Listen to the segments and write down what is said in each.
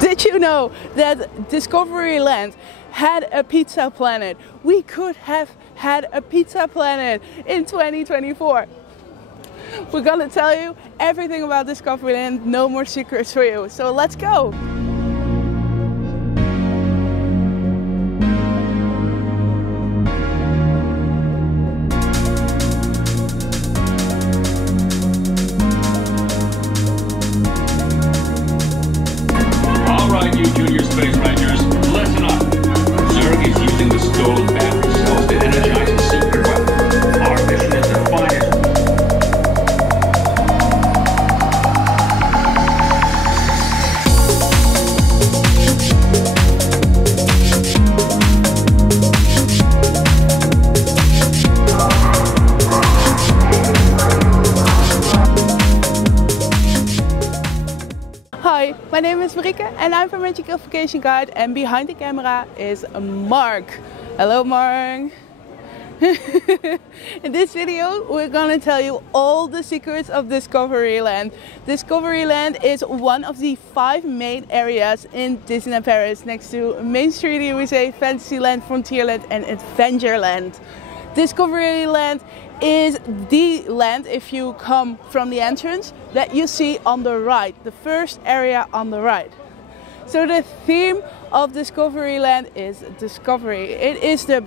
Did you know that Discoveryland had a pizza planet? We could have had a pizza planet in 2024. We're gonna tell you everything about Discoveryland, no more secrets for you. So let's go! You junior space rangers, listen up. Zurg is using the stolen battery cells to energize a secret weapon. Our mission is to find it. Hi, my name is Marieke and I'm from Magic Vacation Guide, and behind the camera is Mark. Hello Mark! In this video we're gonna tell you all the secrets of Discoveryland. Discoveryland is one of the 5 main areas in Disneyland Paris, next to Main Street USA, Fantasyland, Frontierland and Adventureland. Discoveryland is the land, if you come from the entrance, that you see on the right, the first area on the right. So the theme of Discoveryland is discovery. It is the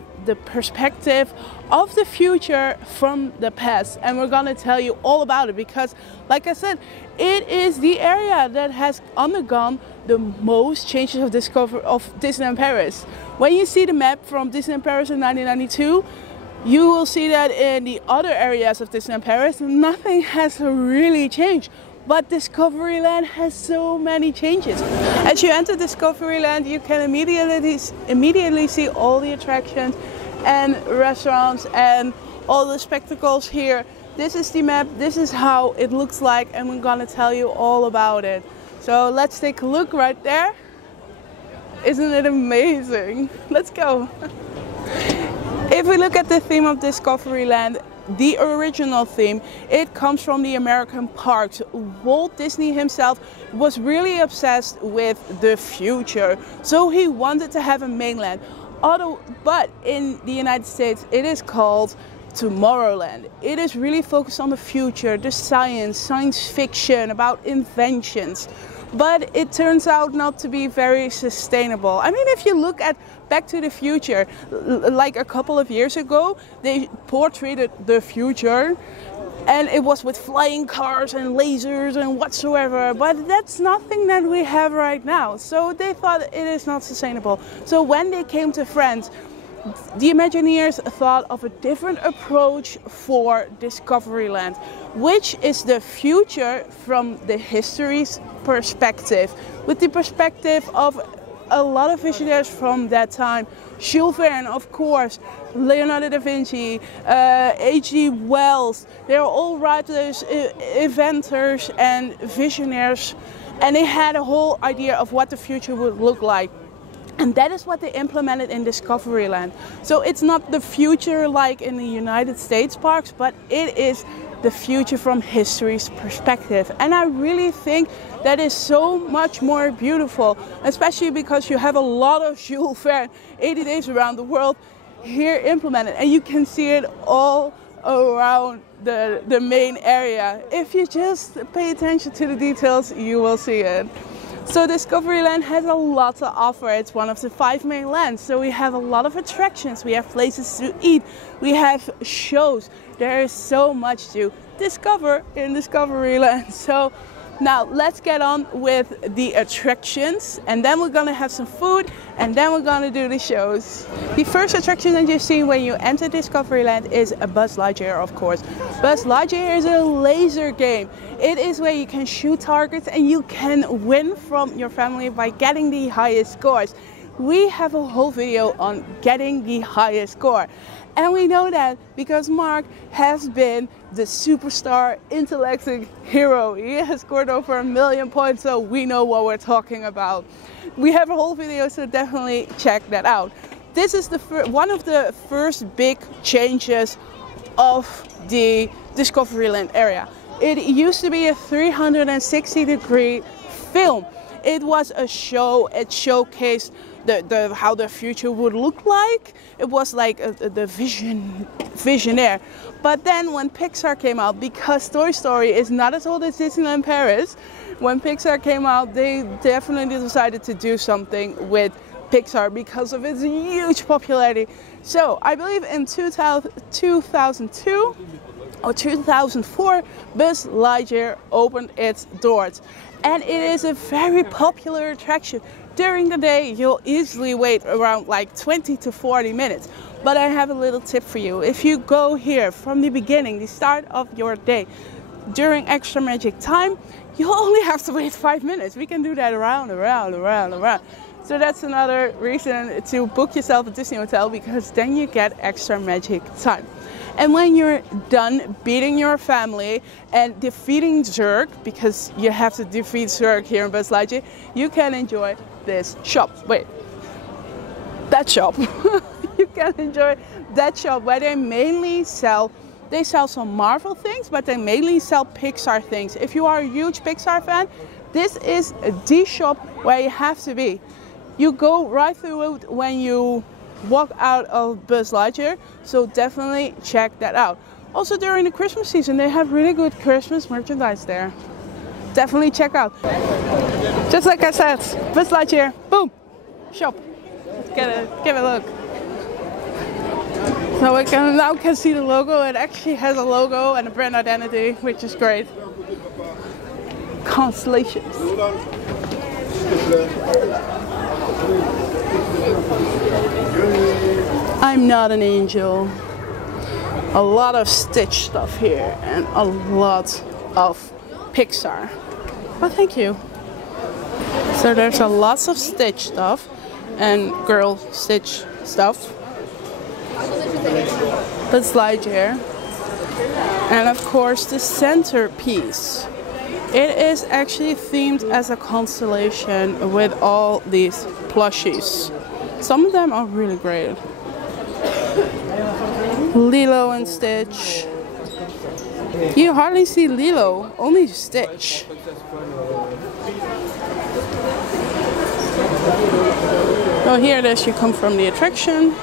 perspective of the future from the past, and we're gonna tell you all about it because, like I said, it is the area that has undergone the most changes of Disneyland Paris. When you see the map from Disneyland Paris in 1992, you will see that in the other areas of Disneyland Paris, nothing has really changed. But Discoveryland has so many changes. As you enter Discoveryland, you can immediately see all the attractions and restaurants and all the spectacles here. This is the map, this is how it looks like, and we're gonna tell you all about it. So let's take a look right there. Isn't it amazing? Let's go. If we look at the theme of Discoveryland, the original theme, it comes from the American parks. Walt Disney himself was really obsessed with the future, so he wanted to have a mainland. But in the United States, it is called Tomorrowland. It is really focused on the future, the science fiction, about inventions. But it turns out not to be very sustainable. I mean, if you look at Back to the Future, like a couple of years ago, they portrayed the future and it was with flying cars and lasers and whatsoever, but that's nothing that we have right now. So they thought it is not sustainable. So when they came to France, the Imagineers thought of a different approach for Discoveryland, which is the future from the history's perspective, with the perspective of a lot of visionaries from that time. Jules Verne, of course, Leonardo da Vinci, H.G. Wells, they're all writers, inventors and visionaries, and they had a whole idea of what the future would look like. And that is what they implemented in Discoveryland. So it's not the future like in the United States parks, but it is the future from history's perspective. And I really think that is so much more beautiful, especially because you have a lot of Jules Verne, 80 Days Around the World, here implemented. And you can see it all around the main area. If you just pay attention to the details, you will see it. So Discoveryland has a lot to offer. It's one of the 5 main lands. So we have a lot of attractions, we have places to eat, we have shows. There is so much to discover in Discoveryland. So now let's get on with the attractions, and then we're gonna have some food, and then we're gonna do the shows. The first attraction that you see when you enter Discoveryland is a Buzz Lightyear, of course. Buzz Lightyear is a laser game. It is where you can shoot targets and you can win from your family by getting the highest scores. We have a whole video on getting the highest score. And we know that because Mark has been the superstar intellectual hero. He has scored over 1 million points, so we know what we're talking about. We have a whole video, so definitely check that out. This is one of the first big changes of the Discoveryland area. It used to be a 360-degree film. It was a show. It showcased how the future would look like. It was like the visionaire. But then when Pixar came out, because Toy Story is not as old as Disneyland Paris, when Pixar came out, they definitely decided to do something with Pixar because of its huge popularity. So I believe in 2002 or 2004, Buzz Lightyear opened its doors. And it is a very popular attraction. During the day, you'll easily wait around like 20 to 40 minutes. But I have a little tip for you. If you go here from the beginning, the start of your day, during extra magic time, you'll only have to wait 5 minutes. We can do that around. So that's another reason to book yourself a Disney hotel, because then you get extra magic time. And when you're done beating your family and defeating Zurg, because you have to defeat Zurg here in Buzz Lightyear, you can enjoy this shop. Wait, that shop. You can enjoy that shop where they sell some Marvel things, but they mainly sell Pixar things. If you are a huge Pixar fan, this is the shop where you have to be. You go right through it when you walk out of Buzz Lightyear, so definitely check that out. Also during the Christmas season, they have really good Christmas merchandise there. Definitely check out. Just like I said, Buzz Lightyear, boom, shop. Give it a look. So we now can see the logo. It actually has a logo and a brand identity, which is great. Constellations. I'm not an angel. A lot of Stitch stuff here and a lot of Pixar. But thank you. So there's a lots of Stitch stuff and girl Stitch stuff. Buzz Lightyear. And of course the centerpiece. It is actually themed as a constellation with all these plushies. Some of them are really great. Lilo and Stitch. You hardly see Lilo, only Stitch. So here it is, you come from the attraction.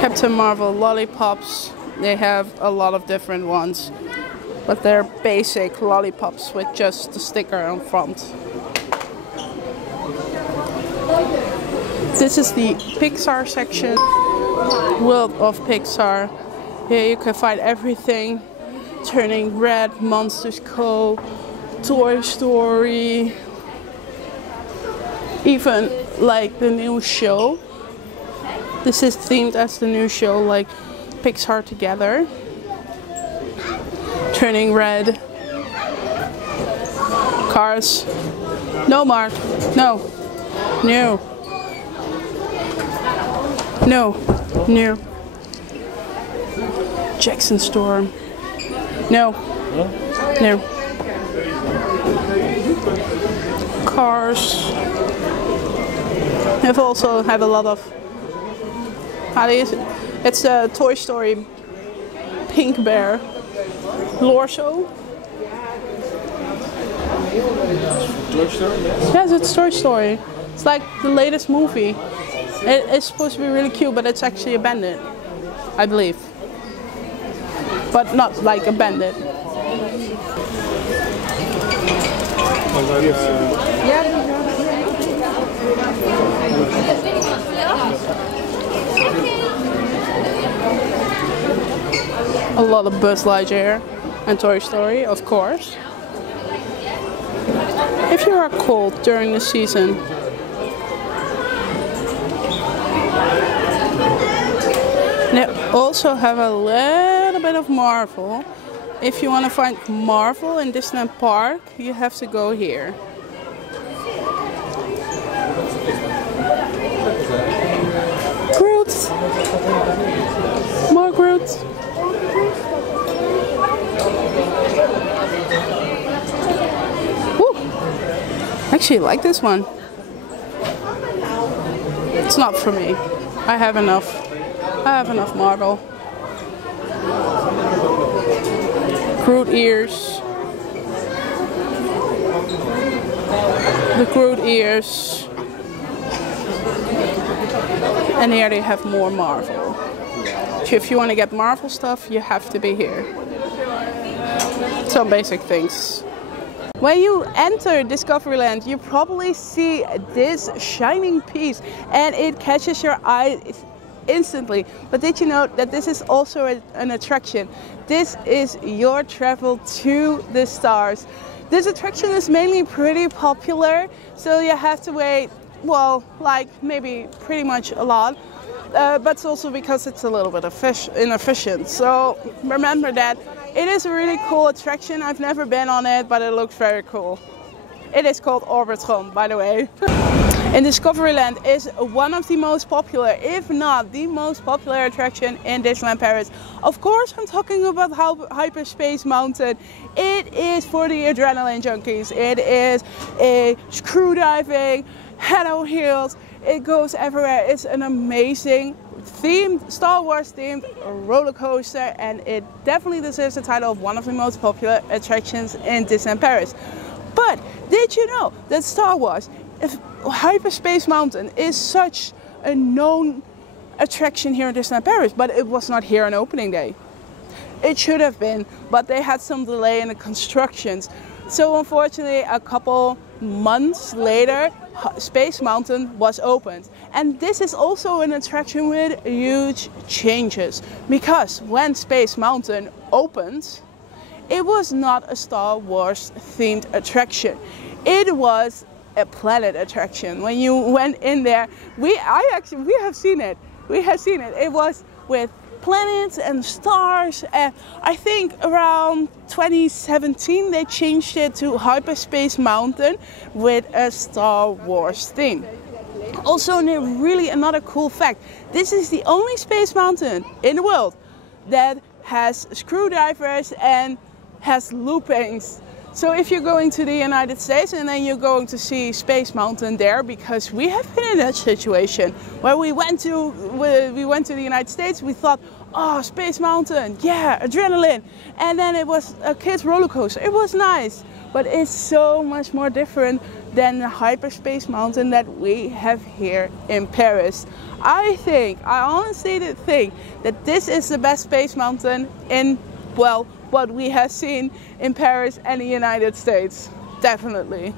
Captain Marvel lollipops. They have a lot of different ones, but they're basic lollipops with just the sticker on front. This is the Pixar section, World of Pixar. Here you can find everything. Turning Red, Monsters Co., Toy Story, even like the new show. This is themed as the new show, like Pixar Together. Turning Red. Cars. No, Mark. No. No. No. No. Jackson Storm. No. No. Cars. They also have a lot of... How do you say? It's a Toy Story Pink Bear lore show. Toy Story? Yes, it's Toy Story. It's like the latest movie. It's supposed to be really cute, but it's actually a bandit, I believe. But not like a bandit. A lot of Buzz Lightyear and Toy Story, of course. If you are cold during the season, they also have a little bit of Marvel. If you want to find Marvel in Disneyland Park, you have to go here. Groot! More Groot! Woo! I actually like this one. It's not for me. I have enough. I have enough Marvel. Crude ears. The crude ears. And here they have more Marvel. So if you want to get Marvel stuff, you have to be here. Some basic things. When you enter Discoveryland, you probably see this shining piece and it catches your eye instantly. But did you know that this is also an attraction? This is your travel to the stars. This attraction is mainly pretty popular, so you have to wait, well, like maybe pretty much a lot. But it's also because it's a little bit inefficient. So remember that. It is a really cool attraction. I've never been on it, but it looks very cool. It is called Orbitron, by the way. And Discoveryland is one of the most popular, if not the most popular attraction in Disneyland Paris. Of course, I'm talking about Hyperspace Mountain. It is for the adrenaline junkies. It is a screw diving, head on heels. It goes everywhere. It's an amazing themed, Star Wars themed roller coaster, and it definitely deserves the title of one of the most popular attractions in Disneyland Paris. But did you know that Star Wars, Hyperspace Mountain, is such a known attraction here in Disneyland Paris, but it was not here on opening day. It should have been, but they had some delay in the constructions. So unfortunately, a couple months later, Space Mountain was opened. And this is also an attraction with huge changes. Because when Space Mountain opened, it was not a Star Wars themed attraction. It was a planet attraction. When you went in there, we have seen it. We have seen it. It was with planets and stars, and I think around 2017 they changed it to Hyperspace Mountain with a Star Wars theme. Also, really another cool fact, this is the only Space Mountain in the world that has screwdrivers and has loopings. So if you're going to the United States and then you're going to see Space Mountain there, because we have been in that situation where we went to the United States, we thought, oh, Space Mountain, yeah, adrenaline. And then it was a kid's roller coaster. It was nice, but it's so much more different than the Hyperspace Mountain that we have here in Paris. I honestly think that this is the best Space Mountain in, well, what we have seen in Paris and the United States, definitely.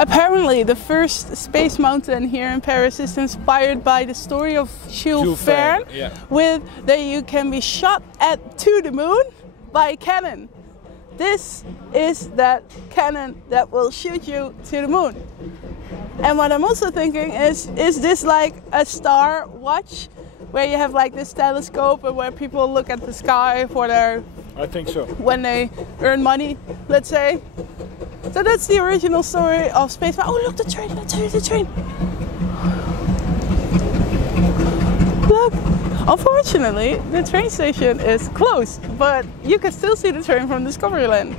Apparently, the first Space Mountain here in Paris is inspired by the story of Jules Verne, yeah. With that you can be shot to the moon by a cannon. This is that cannon that will shoot you to the moon. And what I'm also thinking is this like a star watch? Where you have like this telescope and where people look at the sky for their... I think so. When they earn money, let's say. So that's the original story of Space Mountain. Oh, look, the train, the train. Look. Unfortunately, the train station is closed, but you can still see the train from Discoveryland.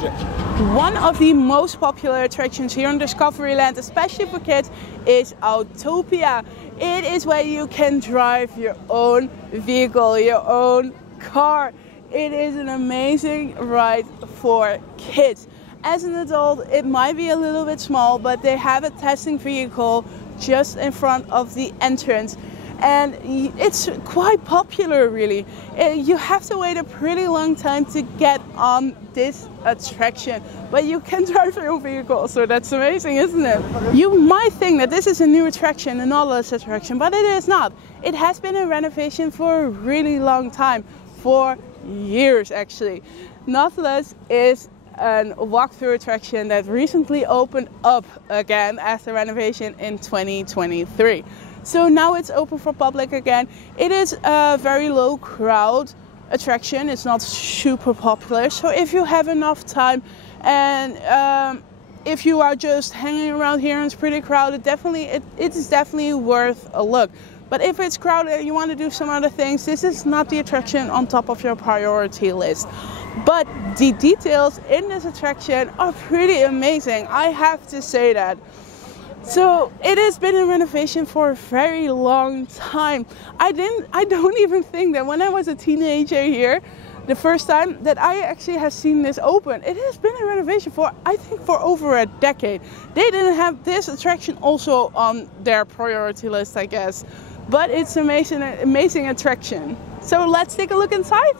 Yeah. One of the most popular attractions here in Discoveryland, especially for kids, is Autopia. It is where you can drive your own vehicle, your own car. It is an amazing ride for kids. As an adult, it might be a little bit small, but they have a testing vehicle just in front of the entrance. And it's quite popular, really. You have to wait a pretty long time to get on this attraction, but you can drive your own vehicle, so that's amazing, isn't it? You might think that this is a new attraction, a Nautilus attraction, but it is not. It has been in renovation for a really long time, for years actually. Nautilus is a walkthrough attraction that recently opened up again after renovation in 2023. So now it's open for public again. It is a very low crowd attraction. It's not super popular. So if you have enough time and if you are just hanging around here and it's pretty crowded, it is definitely worth a look. But if it's crowded and you want to do some other things, this is not the attraction on top of your priority list. But the details in this attraction are pretty amazing. I have to say that. So it has been in renovation for a very long time. I don't even think that when I was a teenager here The first time that I actually have seen this open, it has been in renovation for, I think, for over a decade. They didn't have this attraction also on their priority list, I guess. But it's an amazing attraction. So let's take a look inside.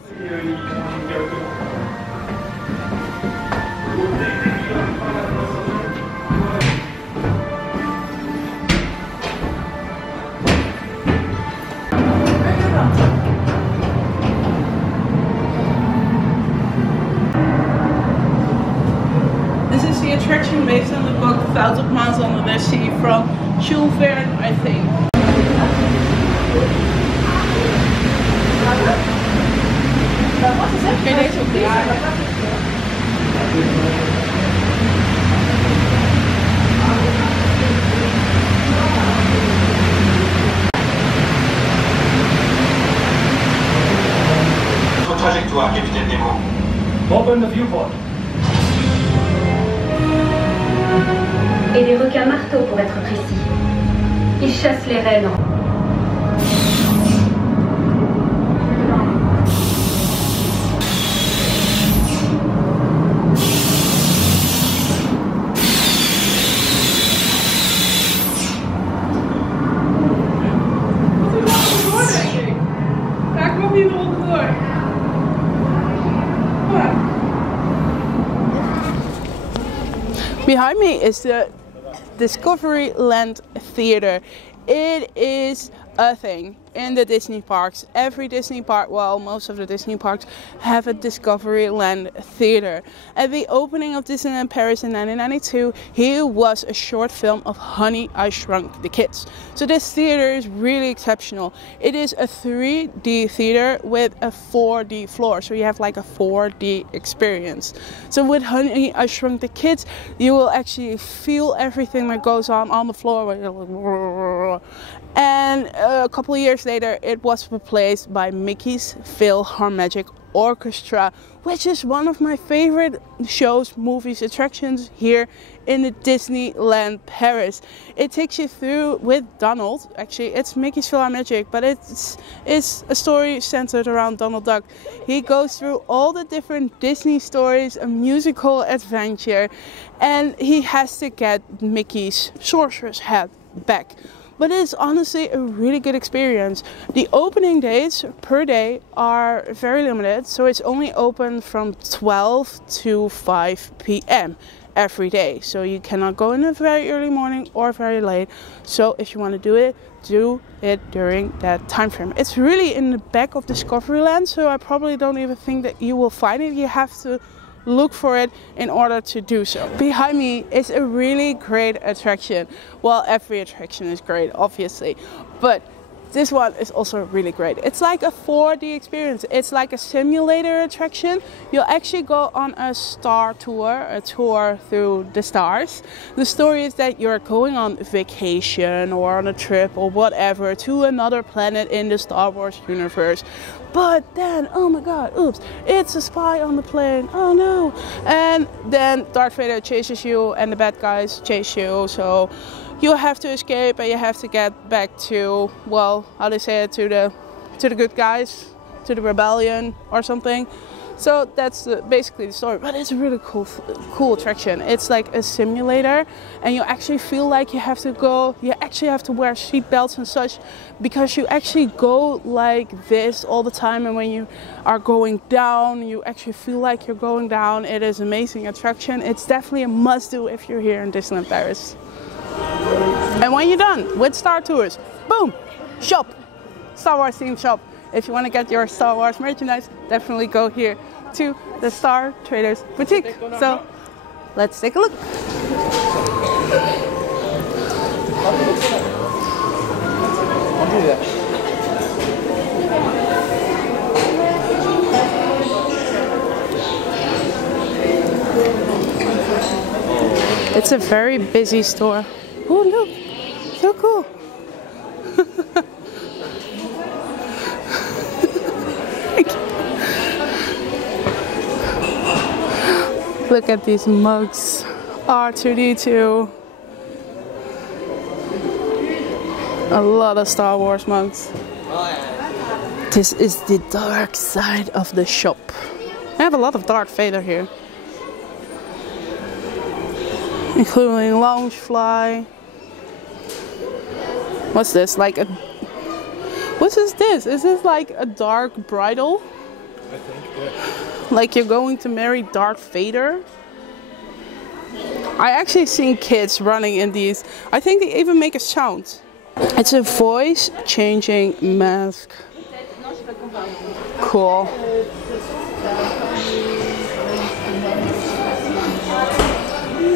This is the attraction based on the book 1,000 Miles Under the Sea from Jules Verne, I think. Kun je deze ook draaien? Votre trajectoire, capitaine Nemo. Open the viewport. Et des requins marteaux pour être précis. Ils chassent les rennes. Behind me is the Discoveryland Theater. It is a thing in the Disney parks. Every Disney park, well, most of the Disney parks have a Discoveryland theater. At the opening of Disneyland Paris in 1992, here was a short film of Honey, I Shrunk the Kids. So this theater is really exceptional. It is a 3D theater with a 4D floor, so you have like a 4D experience. So with Honey, I Shrunk the Kids, you will actually feel everything that goes on the floor. And a couple of years later, it was replaced by Mickey's Philharmonic Orchestra, which is one of my favorite shows, movies, attractions here in the Disneyland Paris. It takes you through with Donald. Actually, it's Mickey's Philharmonic, but it's a story centered around Donald Duck. He goes through all the different Disney stories, a musical adventure, and he has to get Mickey's sorcerer's hat back. But it's honestly a really good experience. The opening days per day are very limited, so it's only open from 12 to 5 p.m. every day. So you cannot go in the very early morning or very late. So if you want to do it during that time frame. It's really in the back of Discoveryland, so I probably don't even think that you will find it. You have to look for it in order to do so. Behind me is a really great attraction. Well, every attraction is great, obviously, but this one is also really great. It's like a 4D experience. It's like a simulator attraction. You'll actually go on a star tour, a tour through the stars. The story is that you're going on vacation or on a trip or whatever to another planet in the Star Wars universe. But then, oh my god, oops, it's a spy on the plane, oh no. And then Darth Vader chases you and the bad guys chase you, so you have to escape and you have to get back to, well, how do they say it, to the good guys, to the rebellion or something. So that's basically the story, but it's a really cool attraction. It's like a simulator, and you actually feel like you actually have to wear seat belts and such, because you actually go like this all the time, and when you are going down, you actually feel like you're going down. It is an amazing attraction. It's definitely a must-do if you're here in Disneyland Paris. And when you're done with Star Tours, boom, shop, Star Wars themed shop. If you want to get your Star Wars merchandise, definitely go here to the Star Traders Boutique. So let's take a look. It's a very busy store. Oh look, so cool. Look at these mugs. R2-D2. A lot of Star Wars mugs. This is the dark side of the shop. I have a lot of Darth Vader here, including Loungefly. What's this? Like a... What is this? Is this like a dark bridal? I think, yeah. Like you're going to marry Darth Vader? I actually seen kids running in these. I think they even make a sound. It's a voice changing mask. Cool.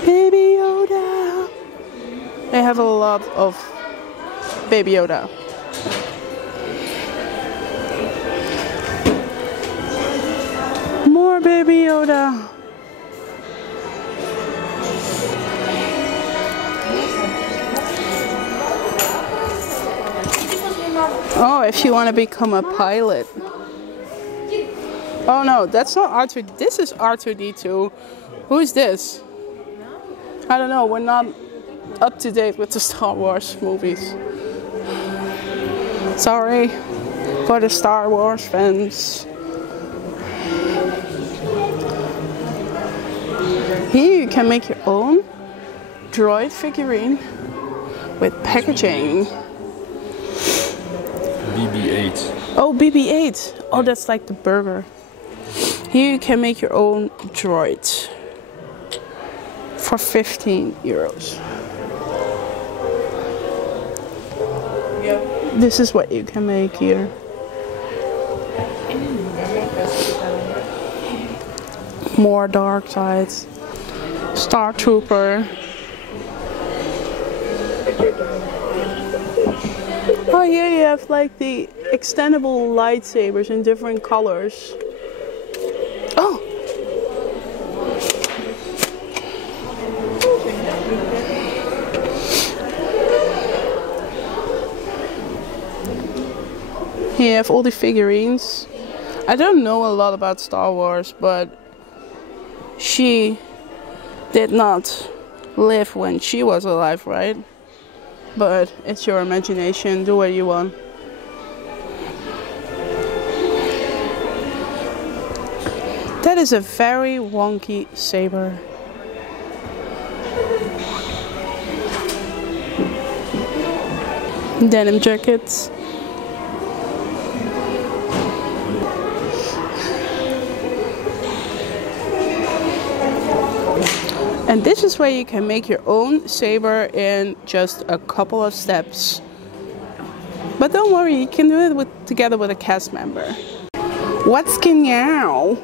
Baby Yoda. They have a lot of Baby Yoda. More Baby Yoda. Oh, if you want to become a pilot. Oh no, that's not R2. This is R2D2. Who is this? I don't know. We're not up to date with the Star Wars movies. Sorry for the Star Wars fans. Here you can make your own droid figurine with packaging. BB-8. Oh, BB-8. Oh, that's like the burger. Here you can make your own droid for 15 euros. This is what you can make here. More dark sides. Star Trooper. Oh, here you have like the extendable lightsabers in different colors. Oh! Here you have all the figurines. I don't know a lot about Star Wars, but she did not live when she was alive, right? But it's your imagination, do what you want. That is a very wonky saber. Denim jackets. And this is where you can make your own saber in just a couple of steps. But don't worry, you can do it together with a cast member. What's now?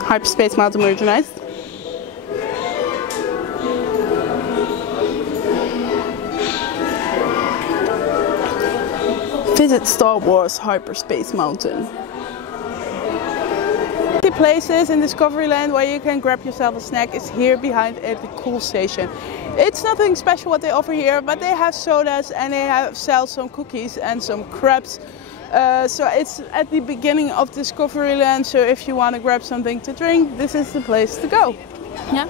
Hyperspace Mountain merchandise. Visit Star Wars Hyperspace Mountain. The places in Discoveryland where you can grab yourself a snack is here behind at the cool station. It's nothing special what they offer here, but they have sodas and they sell some cookies and some crepes. So it's at the beginning of Discoveryland, so if you want to grab something to drink, this is the place to go. Yeah.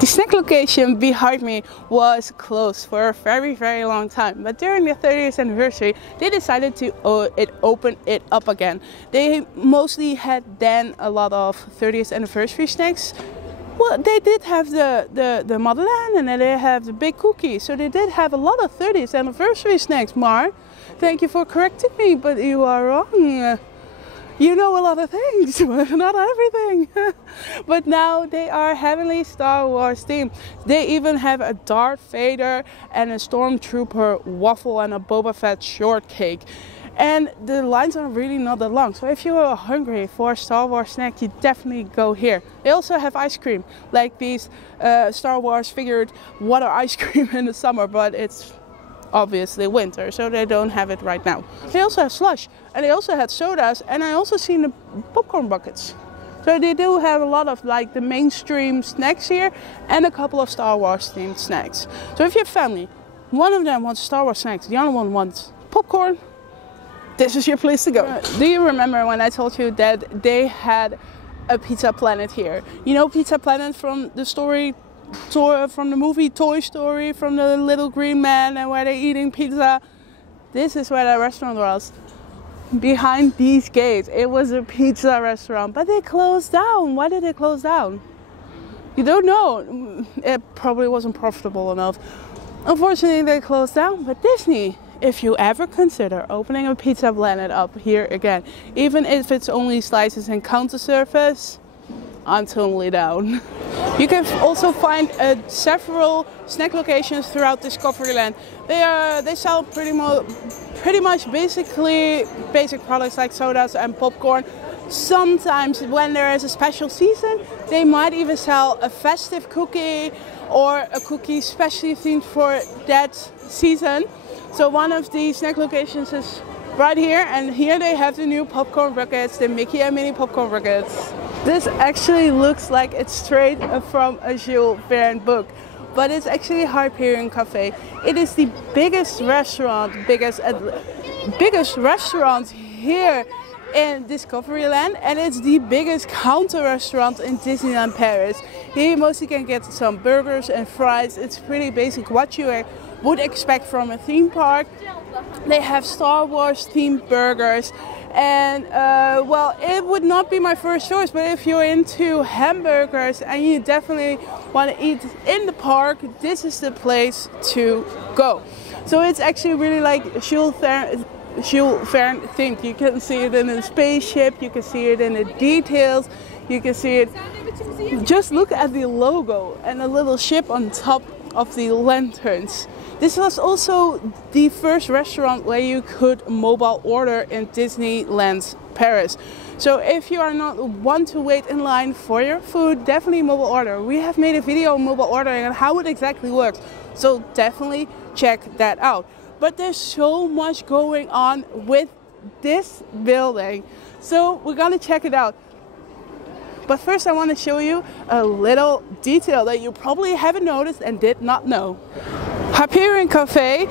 The snack location behind me was closed for a very, very long time, but during the 30th anniversary they decided to open it up again. They mostly had then a lot of 30th anniversary snacks. Well, they did have the Madeleine and then they have the big cookie, so they did have a lot of 30th anniversary snacks. Mar, thank you for correcting me, but you are wrong. You know a lot of things, but not everything. But now they are heavily Star Wars themed. They even have a Darth Vader and a Stormtrooper waffle and a Boba Fett shortcake. And the lines are really not that long. So if you are hungry for a Star Wars snack, you definitely go here. They also have ice cream, like these Star Wars figured water ice cream in the summer, but it's obviously winter, so they don't have it right now. They also have slush, and they also had sodas, and I also seen the popcorn buckets. So they do have a lot of like the mainstream snacks here and a couple of Star Wars themed snacks. So if you have family, one of them wants Star Wars snacks, the other one wants popcorn, this is your place to go. Do you remember when I told you that they had a Pizza Planet here? You know Pizza Planet from the story, from the movie Toy Story, from the little green man and where they're eating pizza. This is where that restaurant was. behind these gates, it was a pizza restaurant, but they closed down. Why did they close down? You don't know. It probably wasn't profitable enough. Unfortunately, they closed down. But Disney, if you ever consider opening a Pizza Planet up here again, even if it's only slices and counter service, I'm totally down. You can also find several snack locations throughout Discoveryland. They sell pretty much basically basic products like sodas and popcorn. Sometimes when there is a special season, they might even sell a festive cookie or a cookie specially themed for that season. So one of the snack locations is right here, and here they have the new popcorn buckets, the Mickey and Minnie popcorn buckets. This actually looks like it's straight from a Jules Verne book, but it's actually Hyperion Cafe. It is the biggest restaurant here in Discoveryland, and it's the biggest counter restaurant in Disneyland Paris. Here you mostly can get some burgers and fries. It's pretty basic what you would expect from a theme park. They have Star Wars themed burgers, and well, it would not be my first choice, but if you're into hamburgers and you definitely want to eat in the park, this is the place to go. So it's actually really like Jules Verne themed. You can see it in a spaceship, you can see it in the details, you can see it. Just look at the logo and a little ship on top of the lanterns. This was also the first restaurant where you could mobile order in Disneyland Paris. So if you are not one to wait in line for your food, definitely mobile order. We have made a video on mobile ordering and how it exactly works. So definitely check that out. But there's so much going on with this building. So we're gonna check it out. But first I want to show you a little detail that you probably haven't noticed and did not know. Hyperion Cafe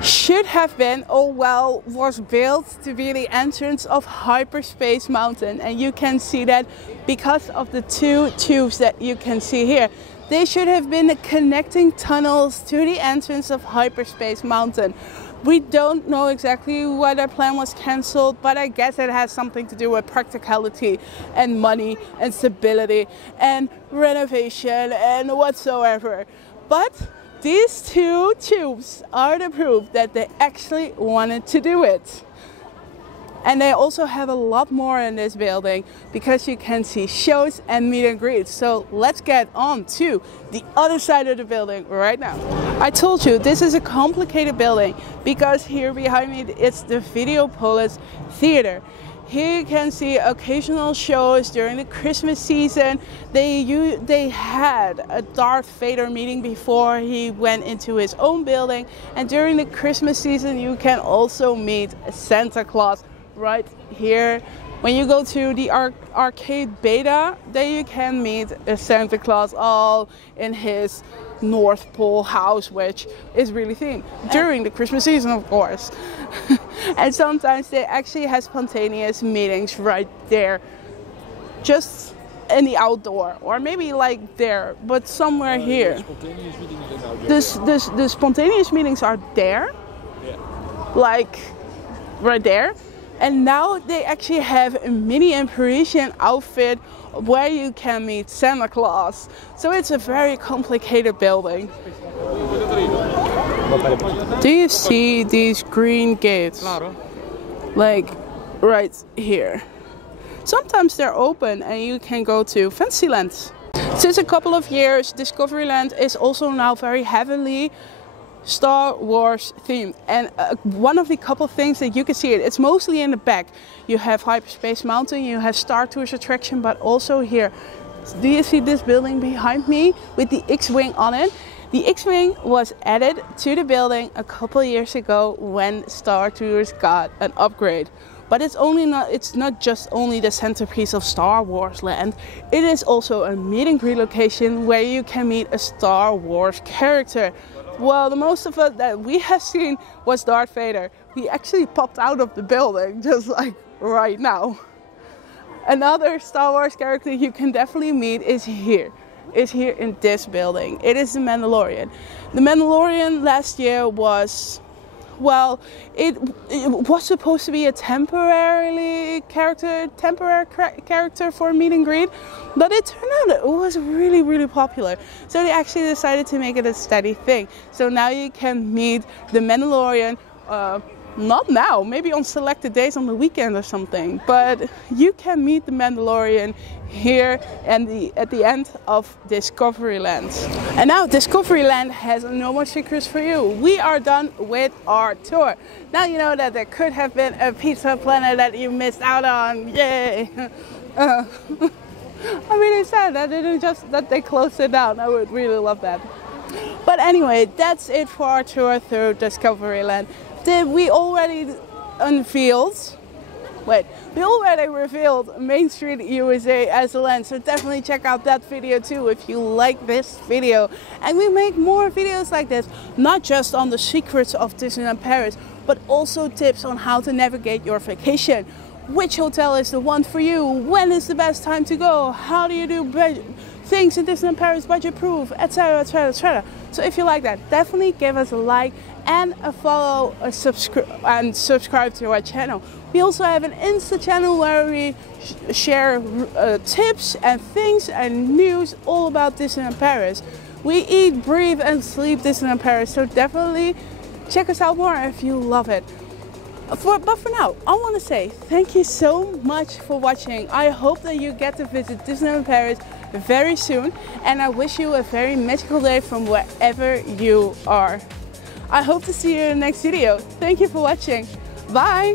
should have been, or well, was built to be the entrance of Hyperspace Mountain. And you can see that because of the two tubes that you can see here. They should have been the connecting tunnels to the entrance of Hyperspace Mountain. We don't know exactly why their plan was cancelled, but I guess it has something to do with practicality and money and stability and renovation and whatsoever. But these two tubes are the proof that they actually wanted to do it. And they also have a lot more in this building because you can see shows and meet and greets. So let's get on to the other side of the building right now. I told you this is a complicated building because here behind me it's the Videopolis Theater. Here you can see occasional shows during the Christmas season. They had a Darth Vader meeting before he went into his own building. And during the Christmas season you can also meet Santa Claus right here. When you go to the arcade beta, there you can meet a Santa Claus all in his North Pole house, which is really themed during the Christmas season, of course. And sometimes they actually have spontaneous meetings right there, just in the outdoor, or maybe like there, but somewhere here. The spontaneous meetings are there, like right there. And now they actually have a mini and Parisian outfit where you can meet Santa Claus. So it's a very complicated building. Do you see these green gates? Like right here. Sometimes they're open and you can go to Fantasyland. Since a couple of years, Discoveryland is also now very heavily Star Wars themed, and one of the couple things that you can see it's mostly in the back. You have Hyperspace Mountain, you have Star Tours attraction, but also here. Do you see this building behind me with the X-Wing on it? The X-Wing was added to the building a couple years ago when Star Tours got an upgrade. But it's not just only the centerpiece of Star Wars Land. It is also a meet and greet location where you can meet a Star Wars character. Well, the most of it that we have seen was Darth Vader. He actually popped out of the building just like right now. Another Star Wars character you can definitely meet is here in this building. It is the Mandalorian. The Mandalorian last year was well, it was supposed to be a temporary character for meet and greet, but it turned out it was really, really popular. So they actually decided to make it a steady thing. So now you can meet the Mandalorian, not now, maybe on selected days on the weekend or something, but you can meet the Mandalorian here and at the end of Discoveryland. And now Discoveryland has no more secrets for you. We are done with our tour. Now you know that there could have been a pizza planet that you missed out on. Yay! I'm really sad that they closed it down. I would really love that. But anyway, that's it for our tour through Discoveryland. We already revealed Main Street USA as a land, so definitely check out that video too if you like this video. And we make more videos like this, not just on the secrets of Disneyland Paris, but also tips on how to navigate your vacation. Which hotel is the one for you? When is the best time to go? How do you do things in Disneyland Paris budget proof, etc, etc, etc. So if you like that, definitely give us a like and a follow, subscribe to our channel. We also have an Insta channel where we share tips and things and news all about Disneyland Paris. We eat, breathe and sleep Disneyland Paris, so definitely check us out more if you love it. But for now, I want to say thank you so much for watching. I hope that you get to visit Disneyland Paris very soon, and I wish you a very magical day from wherever you are. I hope to see you in the next video. Thank you for watching. Bye!